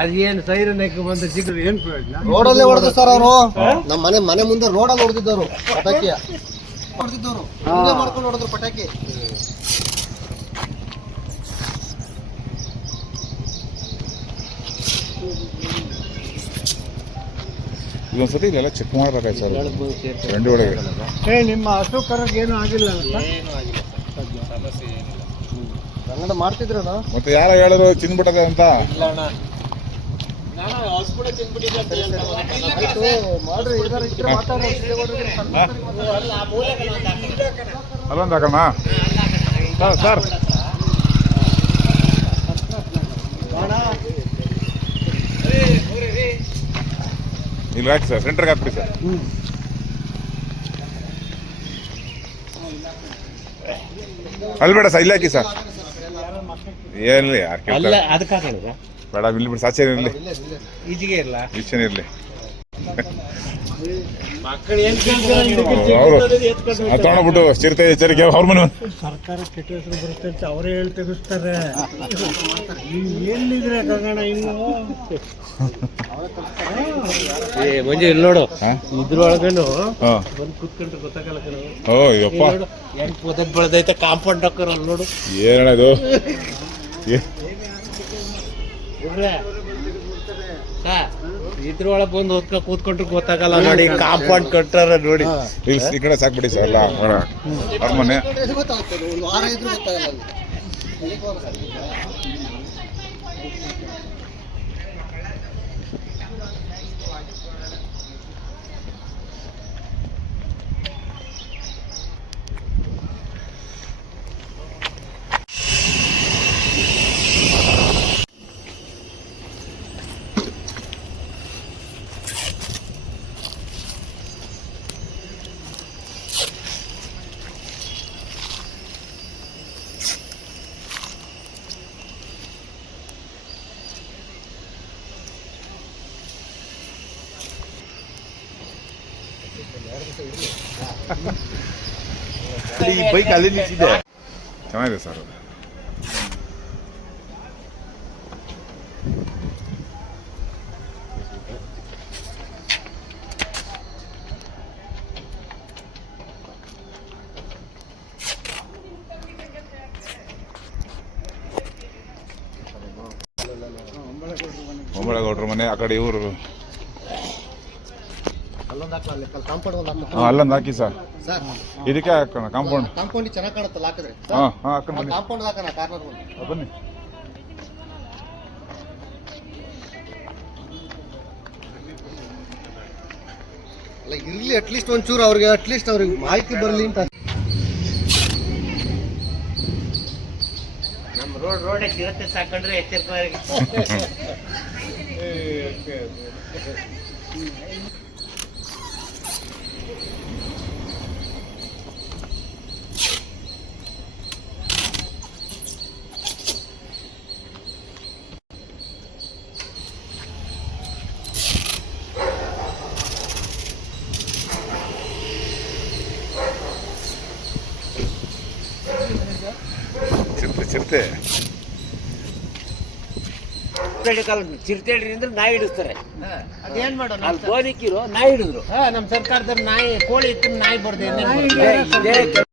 ಅದೇನು ಸೈರನ್ ಬಂದ ಚಿಕ್ಕ ಏನ್ ಪ್ರಯೋಜನ? ರೋಡಲ್ಲೇ ಹೊಡೆದ್ರು ಸರ್ ಅವರು. ನಮ್ಮ ಮನೆ ಮುಂದೆ ರೋಡಲ್ಲಿ ಹೊಡೆದಿದ್ದವರು ಪಟಾಕಿ ಹೊಡೆದಿದ್ದವರು ಮಾಡ್ಕೊಂಡು ಹೊಡೆದ್ರು ಪಟಾಕಿ. ಇದೊಂದ್ಸತಿ ಇಲ್ಲೆಲ್ಲ ಚೆಕ್ ಮಾಡ್ಬೇಕಾಯ್ತು ಸರ್ ಚರಂಡಿ ಒಳಗೆ. ನಿಮ್ಮ ಹಸು ಕರಕ್ಕೆ ಏನು ಆಗಿಲ್ಲ ಕನ್ನಡ ಮಾಡ್ತಿದ್ರಲ್ಲ ಮತ್ತೆ ಯಾರ ಹೇಳಿದ್ರು ತಿನ್ಬಿಟ್ಟದೆ ಅಂತ. ಅಲ್ಲೊಂದು ಹಾಕಣ್ಣ ಸರ್. ಇಲ್ಲಿ ಹಾಕಿ ಸರ್, ಸೆಂಟ್ರಿಗೆ ಹಾಕ್ಬಿಡಿ ಸರ್. ಅಲ್ಲಿ ಬೇಡ ಸರ್, ಇಲ್ಲಿ ಹಾಕಿ ಸರ್. ಏನಿಲ್ಲ ಯಾರು ಕೇಳ್ತಾರೆ, ಬೇಡ ಇಲ್ಲಿ ಬಿಡಿ, ಸಾಚೇನ ಇರಲಿ, ಈಜಿಗೆ ಇರಲ್ಲ, ಈಚೆನ ಇರಲಿ. ಅವರು ತಗೊಂಡ್ಬಿಟ್ಟು ಚಿರತೆ ಎಚ್ಚರಿಕೆ ಅವ್ರ ಮನೆ ಸರ್ಕಾರ ಕೆಟ್ಟ ಹೆಸರು ಬರುತ್ತೆ ಅಂತ ಅವರೇ ಹೇಳಿ ತೆಗಿಸ್ತಾರೆ. ಎಲ್ಲಿದ್ರೆ ಗಗನ ಇನ್ನು ಮಂಜು ಇಲ್ಲಿ ನೋಡು, ಇದ್ರೊಳಗನು ಬಂದು ಕೂತ್ಕೊಂಡ್ರೆ ಗೊತ್ತಾಗಲ್ಲ. ಓ ಯಪ್ಪ, ಹೆಂಗ್ ಪೊದಕ್ ಬೆಳೆದೈತೆ ಕಾಂಪೌಂಡ್ ಹಾಕೋರ ಅಲ್ಲಿ ನೋಡು. ಏನದು ಇದ್ರೊಳಗೆ ಬಂದು ಹೊತ್ಕ ಕೂತ್ಕೊಂಡ್ರೆ ಗೊತ್ತಾಗಲ್ಲ ನೋಡಿ, ಕಾಂಪೌಂಡ್ ಕಟ್ಟಾರ ನೋಡಿ. ಈ ಕಡೆ ಸಾಕ್ಬಿಡಿ ಸರ್, ಅಲ್ಲ ಅವ್ರ ಮನೆ. ಗೊತ್ತಾಗ್ತದೆ, ಒಂದು ವಾರ ಇದ್ರೂ ಗೊತ್ತಾಗಲ್ಲ. ಈ ಬೈಕ್ ಅಲ್ಲಿ ನಿಂತಿದೆ, ಚೆನ್ನಾಗಿದೆ ಸರ್. ಒಂಬಳಗೌಡ್ರ ಮನೆ ಆ ಕಡೆ ಇವರು. ಅಲ್ಲೊಂದು ಹಾಕಿ ಸರ್, ಇದಕ್ಕೆ ಹಾಕೋಣ ಕಾಂಪೌಂಡ್. ಕಾಂಪೌಂಡ್ ಚೆನ್ನಾಗಿ ಕಾಣುತ್ತಲ್ಲ ಹಾಕಿದ್ರೆ. ಹಾಕೊಂಡು ಕಾಂಪೌಂಡ್ ಹಾಕೋಣ ಕಾರ್ನರ್ ಬನ್ನಿ. ಅಲ್ಲ ಇರ್ಲಿ, ಅಟ್ಲೀಸ್ಟ್ ಒಂಚೂರು ಅವ್ರಿಗೆ ಮಾಹಿತಿ ಬರಲಿ ಅಂತ. ನಮ್ಮ ರೋಡ್ ಚಿರತೆ ಸಾಕೊಂಡ್ರೆ ಎಚ್ಚರಿಕೆ. ಚಿರತೆ ಚಿರತೆ ಹಿಡಿದ್ರೆ ನಾಯಿ ಹಿಡಿಸ್ತಾರೆ. ಅದೇನ್ ಮಾಡೋಣ, ಅಲ್ಲಿ ಗೋನಿಕ್ಕಿರು ನಾಯಿ ಹಿಡಿದ್ರು. ನಮ್ಮ ಸರ್ಕಾರದಲ್ಲಿ ನಾಯಿ ಕೋಳಿ ಇತ್ತು, ನಾಯಿ ಬರ್ದೆ.